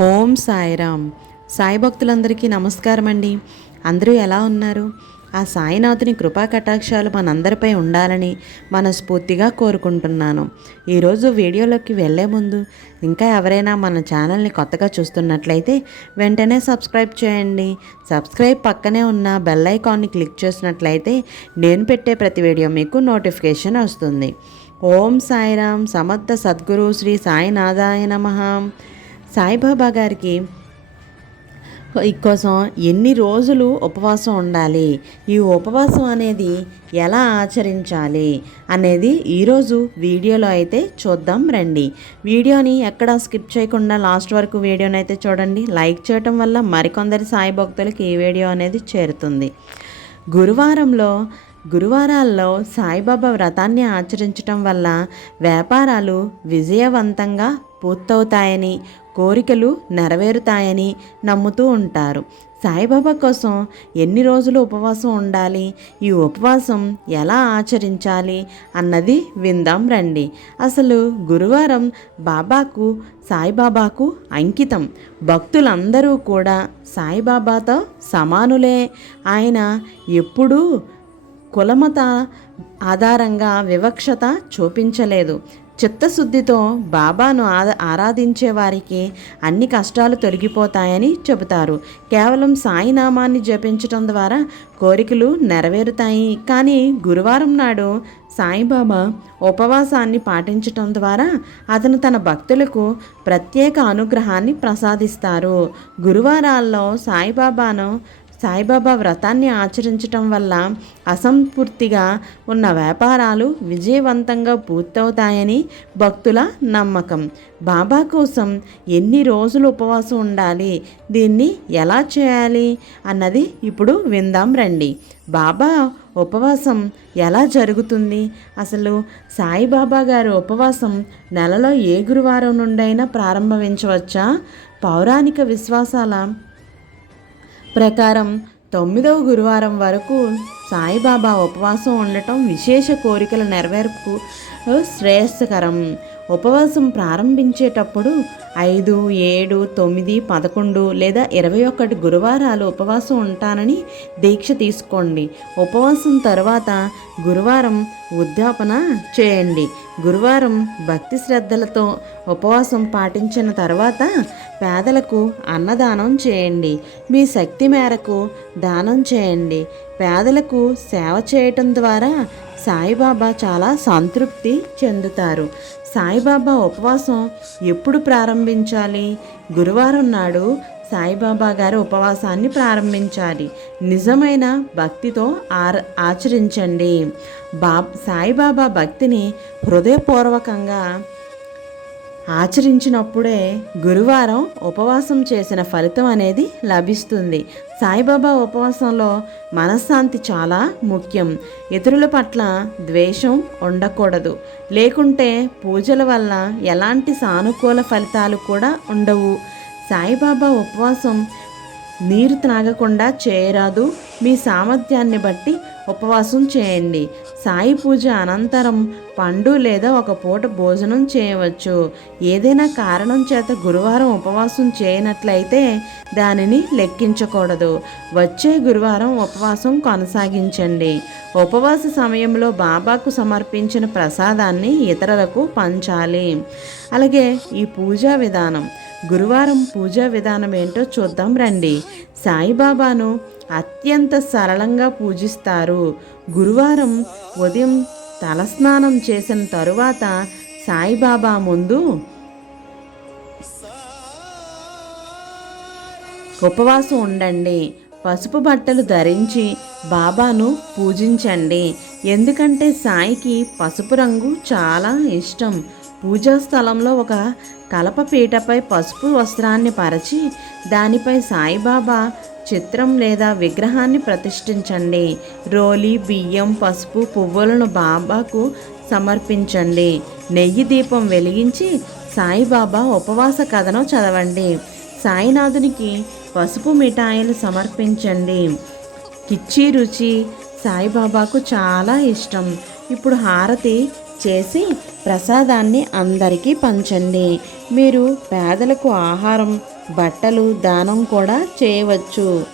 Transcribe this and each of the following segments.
ఓం సాయిరామ్. సాయి భక్తులందరికీ నమస్కారం అండి అందరూ ఎలా ఉన్నారు? ఆ సాయినాథుని కృపా కటాక్షాలు మనందరిపై ఉండాలని మనస్ఫూర్తిగా కోరుకుంటున్నాను. ఈరోజు వీడియోలోకి వెళ్ళే ముందు ఇంకా ఎవరైనా మన ఛానల్ని కొత్తగా చూస్తున్నట్లయితే వెంటనే సబ్స్క్రైబ్ చేయండి. సబ్స్క్రైబ్ పక్కనే ఉన్న బెల్ ఐకాన్ని క్లిక్ చేసినట్లయితే నేను పెట్టే ప్రతి వీడియో మీకు నోటిఫికేషన్ వస్తుంది. ఓం సాయిరామ్. సమర్థ సద్గురు శ్రీ సాయినాథాయ నమః. సాయిబాబా గారికి కోసం ఎన్ని రోజులు ఉపవాసం ఉండాలి? ఈ ఉపవాసం అనేది ఎలా ఆచరించాలి? అనేది ఈరోజు వీడియోలో అయితే చూద్దాం రండి. వీడియోని ఎక్కడ స్కిప్ చేయకుండా లాస్ట్ వరకు వీడియోని అయితే చూడండి. లైక్ చేయటం వల్ల మరికొందరి సాయి భక్తులకి ఈ వీడియో అనేది చేరుతుంది. గురువారంలో గురువారాల్లో సాయిబాబా వ్రతాన్ని ఆచరించటం వల్ల వ్యాపారాలు విజయవంతంగా పూర్తవుతాయని కోరికలు నెరవేరుతాయని నమ్ముతూ ఉంటారు. సాయిబాబా కోసం ఎన్ని రోజులు ఉపవాసం ఉండాలి ఈ ఉపవాసం ఎలా ఆచరించాలి అన్నది విందాం రండి. అసలు గురువారం బాబాకు సాయిబాబాకు అంకితం. భక్తులందరూ కూడా సాయిబాబాతో సమానులే. ఆయన ఎప్పుడూ కులమత ఆధారంగా వివక్షత చూపించలేదు. చిత్తశుద్ధితో బాబాను ఆరాధించే వారికి అన్ని కష్టాలు తొలగిపోతాయని చెబుతారు. కేవలం సాయినామాన్ని జపించడం ద్వారా కోరికలు నెరవేరుతాయి. కానీ గురువారం నాడు సాయిబాబా ఉపవాసాన్ని పాటించటం ద్వారా అతను తన భక్తులకు ప్రత్యేక అనుగ్రహాన్ని ప్రసాదిస్తారు. గురువారాల్లో సాయిబాబాను సాయిబాబా వ్రతాన్ని ఆచరించటం వల్ల అసంపూర్తిగా ఉన్న వ్యాపారాలు విజయవంతంగా పూర్తవుతాయని భక్తుల నమ్మకం. బాబా కోసం ఎన్ని రోజులు ఉపవాసం ఉండాలి? దీన్ని ఎలా చేయాలి? అన్నది ఇప్పుడు విందాం రండి. బాబా ఉపవాసం ఎలా జరుగుతుంది? అసలు సాయిబాబా గారి ఉపవాసం నెలలో ఏ గురువారం నుండైనా ప్రారంభించవచ్చా పౌరాణిక విశ్వాసాల ప్రకారం తొమ్మిదవ గురువారం వరకు సాయిబాబా ఉపవాసం ఉండటం విశేష కోరికల నెరవేర్పు శ్రేయస్కరం. ఉపవాసం ప్రారంభించేటప్పుడు ఐదు ఏడు తొమ్మిది పదకొండు లేదా ఇరవై ఒకటి గురువారాలు ఉపవాసం ఉంటానని దీక్ష తీసుకోండి. ఉపవాసం తర్వాత గురువారం ఉద్యాపన చేయండి. గురువారం భక్తి శ్రద్ధలతో ఉపవాసం పాటించిన తర్వాత పేదలకు అన్నదానం చేయండి. మీ శక్తి మేరకు దానం చేయండి. పేదలకు సేవ చేయటం ద్వారా సాయిబాబా చాలా సంతృప్తి చెందుతారు. సాయిబాబా ఉపవాసం ఎప్పుడు ప్రారంభించాలి? గురువారం నాడు సాయిబాబా గారి ఉపవాసాన్ని ప్రారంభించాలి. నిజమైన భక్తితో ఆర ఆచరించండి. బా సాయిబాబా భక్తిని హృదయపూర్వకంగా ఆచరించినప్పుడే గురువారం ఉపవాసం చేసిన ఫలితం అనేది లభిస్తుంది. సాయిబాబా ఉపవాసంలో మనశ్శాంతి చాలా ముఖ్యం. ఇతరుల పట్ల ద్వేషం ఉండకూడదు. లేకుంటే పూజల వల్ల ఎలాంటి సానుకూల ఫలితాలు కూడా ఉండవు. సాయిబాబా ఉపవాసం నీరు త్రాగకుండా చేయరాదు. మీ సామర్థ్యాన్ని బట్టి ఉపవాసం చేయండి. సాయి పూజ అనంతరం పండు లేదా ఒక పూట భోజనం చేయవచ్చు. ఏదైనా కారణం చేత గురువారం ఉపవాసం చేయనట్లయితే దానిని లెక్కించకూడదు. వచ్చే గురువారం ఉపవాసం కొనసాగించండి. ఉపవాస సమయంలో బాబాకు సమర్పించిన ప్రసాదాన్ని ఇతరులకు పంచాలి. అలాగే ఈ పూజా విధానం. గురువారం పూజా విధానం ఏంటో చూద్దాం రండి. సాయిబాబాను అత్యంత సరళంగా పూజిస్తారు. గురువారం ఉదయం తలస్నానం చేసిన తరువాత సాయిబాబా ముందు ఉపవాసం ఉండండి. పసుపు బట్టలు ధరించి బాబాను పూజించండి. ఎందుకంటే సాయికి పసుపు రంగు చాలా ఇష్టం. పూజా స్థలంలో ఒక కలప పీటపై పసుపు వస్త్రాన్ని పరచి దానిపై సాయిబాబా చిత్రం లేదా విగ్రహాన్ని ప్రతిష్ఠించండి. రోలి బియ్యం పసుపు పువ్వులను బాబాకు సమర్పించండి. నెయ్యి దీపం వెలిగించి సాయిబాబా ఉపవాస కథను చదవండి. సాయినాథునికి పసుపు మిఠాయిలు సమర్పించండి. కిచ్చి రుచి సాయిబాబాకు చాలా ఇష్టం. ఇప్పుడు హారతి చేసి ప్రసాదాన్ని అందరికీ పంచండి. మీరు పేదలకు ఆహారం బట్టలు దానం కూడా చేయవచ్చు.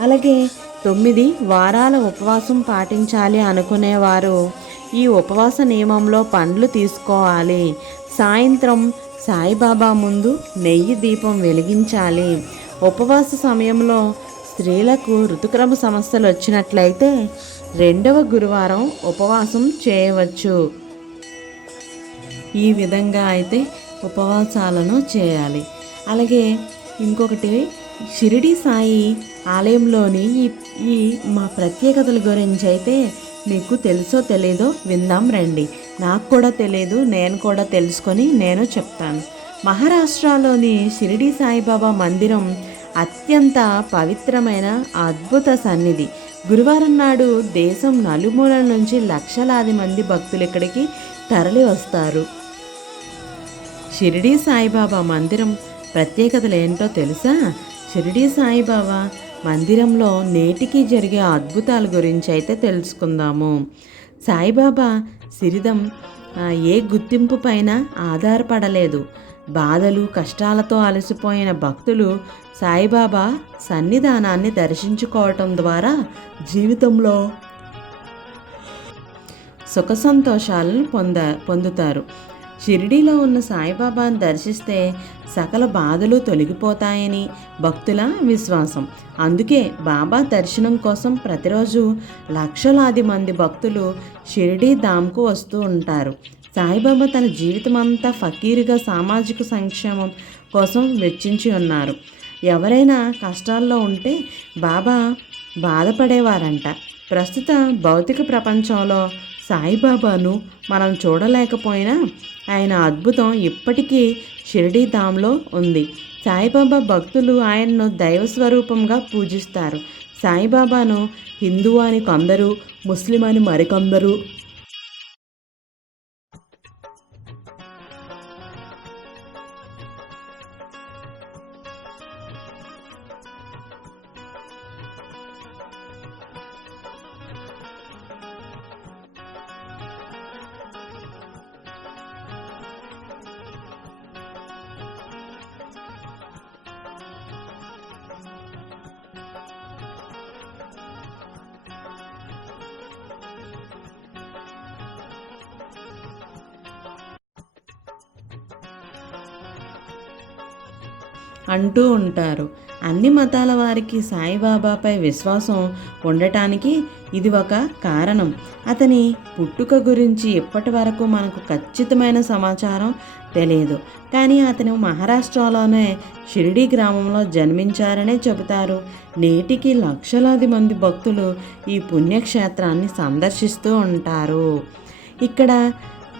అలాగే తొమ్మిది వారాల ఉపవాసం పాటించాలి అనుకునేవారు. ఈ ఉపవాస నియమంలో పండ్లు తీసుకోవాలి. సాయంత్రం సాయిబాబా ముందు నెయ్యి దీపం వెలిగించాలి. ఉపవాస సమయంలో స్త్రీలకు ఋతుక్రమ సమస్యలు వచ్చినట్లయితే రెండవ గురువారం ఉపవాసం చేయవచ్చు. ఈ విధంగా అయితే ఉపవాసాలను చేయాలి. అలాగే ఇంకొకటి షిరిడి సాయి ఆలయంలోని ఈ ఈ మా ప్రత్యేకతల గురించి అయితే మీకు తెలుసో తెలీదో విందాం రండి. నాకు కూడా తెలియదు నేను కూడా తెలుసుకొని నేను చెప్తాను. మహారాష్ట్రలోని షిరిడి సాయిబాబా మందిరం అత్యంత పవిత్రమైన అద్భుత సన్నిధి. గురువారం నాడు దేశం నలుమూలల నుంచి లక్షలాది మంది భక్తులు ఇక్కడికి తరలి వస్తారు షిరిడి సాయిబాబా మందిరం ప్రత్యేకతలు ఏంటో తెలుసా? షిరిడి సాయిబాబా మందిరంలో నేటికి జరిగే అద్భుతాల గురించి అయితే తెలుసుకుందాము. సాయిబాబా సిరిదం ఏ గుర్తింపు పైన ఆధారపడలేదు. బాధలు కష్టాలతో అలసిపోయిన భక్తులు సాయిబాబా సన్నిధానాన్ని దర్శించుకోవటం ద్వారా జీవితంలో సుఖ సంతోషాలను పొంద పొందుతారు. షిరిడీలో ఉన్న సాయిబాబాను దర్శిస్తే సకల బాధలు తొలగిపోతాయని భక్తుల విశ్వాసం. అందుకే బాబా దర్శనం కోసం ప్రతిరోజు లక్షలాది మంది భక్తులు షిరిడీ ధామ్కు వస్తూ ఉంటారు. సాయిబాబా తన జీవితం అంతా ఫకీరుగా సామాజిక సంక్షేమం కోసం వెచ్చించి ఉన్నారు. ఎవరైనా కష్టాల్లో ఉంటే బాబా బాధపడేవారంట. ప్రస్తుత భౌతిక ప్రపంచంలో సాయిబాబాను మనం చూడలేకపోయినా ఆయన అద్భుతం ఇప్పటికీ షిరిడీ ధామ్లో ఉంది. సాయిబాబా భక్తులు ఆయన్ను దైవ స్వరూపంగా పూజిస్తారు. సాయిబాబాను హిందూ అని కొందరు ముస్లిం అని మరికొందరు అంటూ ఉంటారు. అన్ని మతాల వారికి సాయిబాబాపై విశ్వాసం ఉండటానికి ఇది ఒక కారణం. అతని పుట్టుక గురించి ఇప్పటి వరకు మనకు ఖచ్చితమైన సమాచారం తెలియదు. కానీ అతను మహారాష్ట్రలోనే షిరిడి గ్రామంలో జన్మించారనే చెబుతారు. నేటికి లక్షలాది మంది భక్తులు ఈ పుణ్యక్షేత్రాన్ని సందర్శిస్తూ ఉంటారు. ఇక్కడ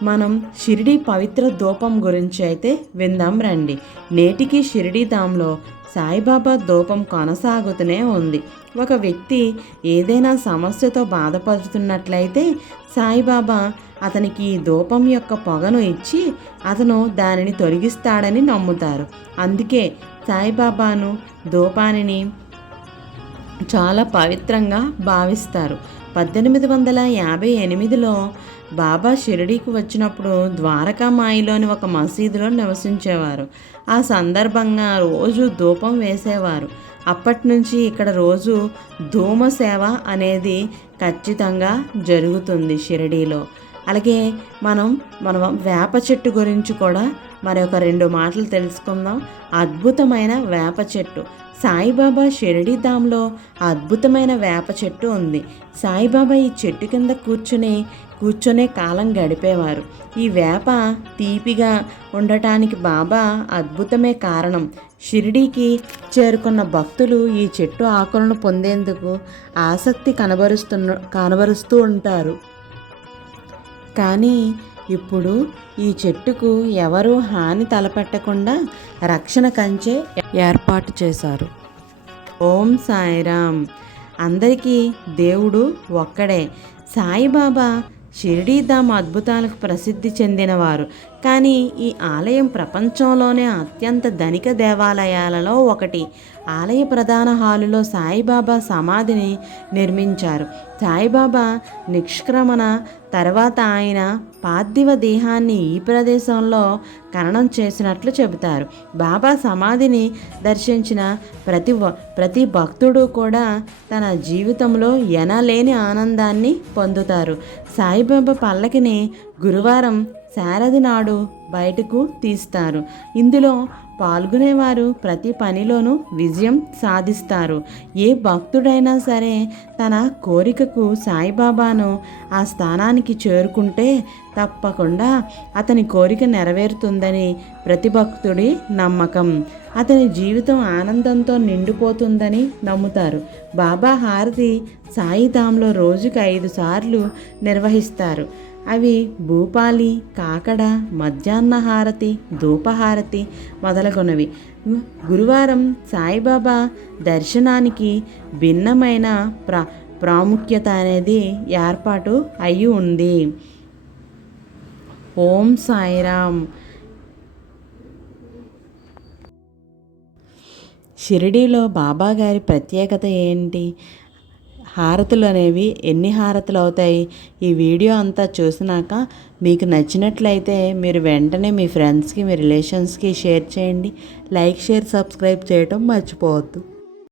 మనం షిరిడి పవిత్ర ధూపం గురించి అయితే విందాం రండి. నేటికి షిరిడి ధామ్లో సాయిబాబా ధూపం కొనసాగుతూనే ఉంది. ఒక వ్యక్తి ఏదైనా సమస్యతో బాధపడుతున్నట్లయితే సాయిబాబా అతనికి ఈ ధూపం యొక్క పొగను ఇచ్చి అతను దానిని తొలగిస్తాడని నమ్ముతారు. అందుకే సాయిబాబాను ధూపానిని చాలా పవిత్రంగా భావిస్తారు. పద్దెనిమిది వందల యాభై ఎనిమిదిలో బాబా షిరిడీకి వచ్చినప్పుడు ద్వారకామాయిలోని ఒక మసీదులో నివసించేవారు. ఆ సందర్భంగా రోజు ధూపం వేసేవారు. అప్పటి నుంచి ఇక్కడ రోజు ధూమ సేవ అనేది ఖచ్చితంగా జరుగుతుంది షిరిడీలో. అలాగే మనం మనం వేప చెట్టు గురించి కూడా మరి ఒక రెండు మాటలు తెలుసుకుందాం. అద్భుతమైన వేప చెట్టు. సాయిబాబా షిరిడి ధామ్లో అద్భుతమైన వేప చెట్టు ఉంది. సాయిబాబా ఈ చెట్టు కింద కూర్చుని కూర్చొనే కాలం గడిపేవారు. ఈ వేప తీపిగా ఉండటానికి బాబా అద్భుతమే కారణం. షిరిడీకి చేరుకున్న భక్తులు ఈ చెట్టు ఆకులను పొందేందుకు ఆసక్తి కనబరుస్తున్న కనబరుస్తూ ఉంటారు. కానీ ఇప్పుడు ఈ చెట్టుకు ఎవరూ హాని తలపెట్టకుండా రక్షణ కంచె ఏర్పాటు చేశారు. ఓం సాయిరామ్ అందరికీ దేవుడు ఒక్కడే. సాయిబాబా షిరిడీధామ్ అద్భుతాలకు ప్రసిద్ధి చెందినవారు. కానీ ఈ ఆలయం ప్రపంచంలోనే అత్యంత ధనిక దేవాలయాలలో ఒకటి. ఆలయ ప్రధాన హాలులో సాయిబాబా సమాధిని నిర్మించారు. సాయిబాబా నిష్క్రమణ తర్వాత ఆయన పార్థివ దేహాన్ని ఈ ప్రదేశంలో ఖననం చేసినట్లు చెబుతారు. బాబా సమాధిని దర్శించిన ప్రతి ప్రతి భక్తుడు కూడా తన జీవితంలో ఎనలేని ఆనందాన్ని పొందుతారు. సాయిబాబా పల్లకిని గురువారం శారది నాడు బయటకు తీస్తారు. ఇందులో పాల్గొనేవారు ప్రతి పనిలోనూ విజయం సాధిస్తారు. ఏ భక్తుడైనా సరే తన కోరికకు సాయిబాబాను ఆ స్థానానికి చేరుకుంటే తప్పకుండా అతని కోరిక నెరవేరుతుందని ప్రతి భక్తుడి నమ్మకం. అతని జీవితం ఆనందంతో నిండిపోతుందని నమ్ముతారు. బాబా హారతి సాయిధాంలో రోజుకు ఐదు సార్లు నిర్వహిస్తారు. అవి భూపాలి కాకడ మధ్యాహ్న హారతి ధూపహారతి మొదలగునవి. గురువారం సాయిబాబా దర్శనానికి భిన్నమైన ప్రా ప్రాముఖ్యత అనేది ఏర్పాటు అయి ఉంది. ఓం సాయిరామ్ షిరిడీలో బాబా గారి ప్రత్యేకత ఏంటి? హారతులు అనేవి ఎన్ని హారతులు అవుతాయి? ఈ వీడియో అంతా చూసినాక మీకు నచ్చినట్లయితే మీరు వెంటనే మీ ఫ్రెండ్స్కి మీ రిలేషన్స్కి షేర్ చేయండి. లైక్ షేర్ సబ్స్క్రైబ్ చేయటం మర్చిపోవద్దు.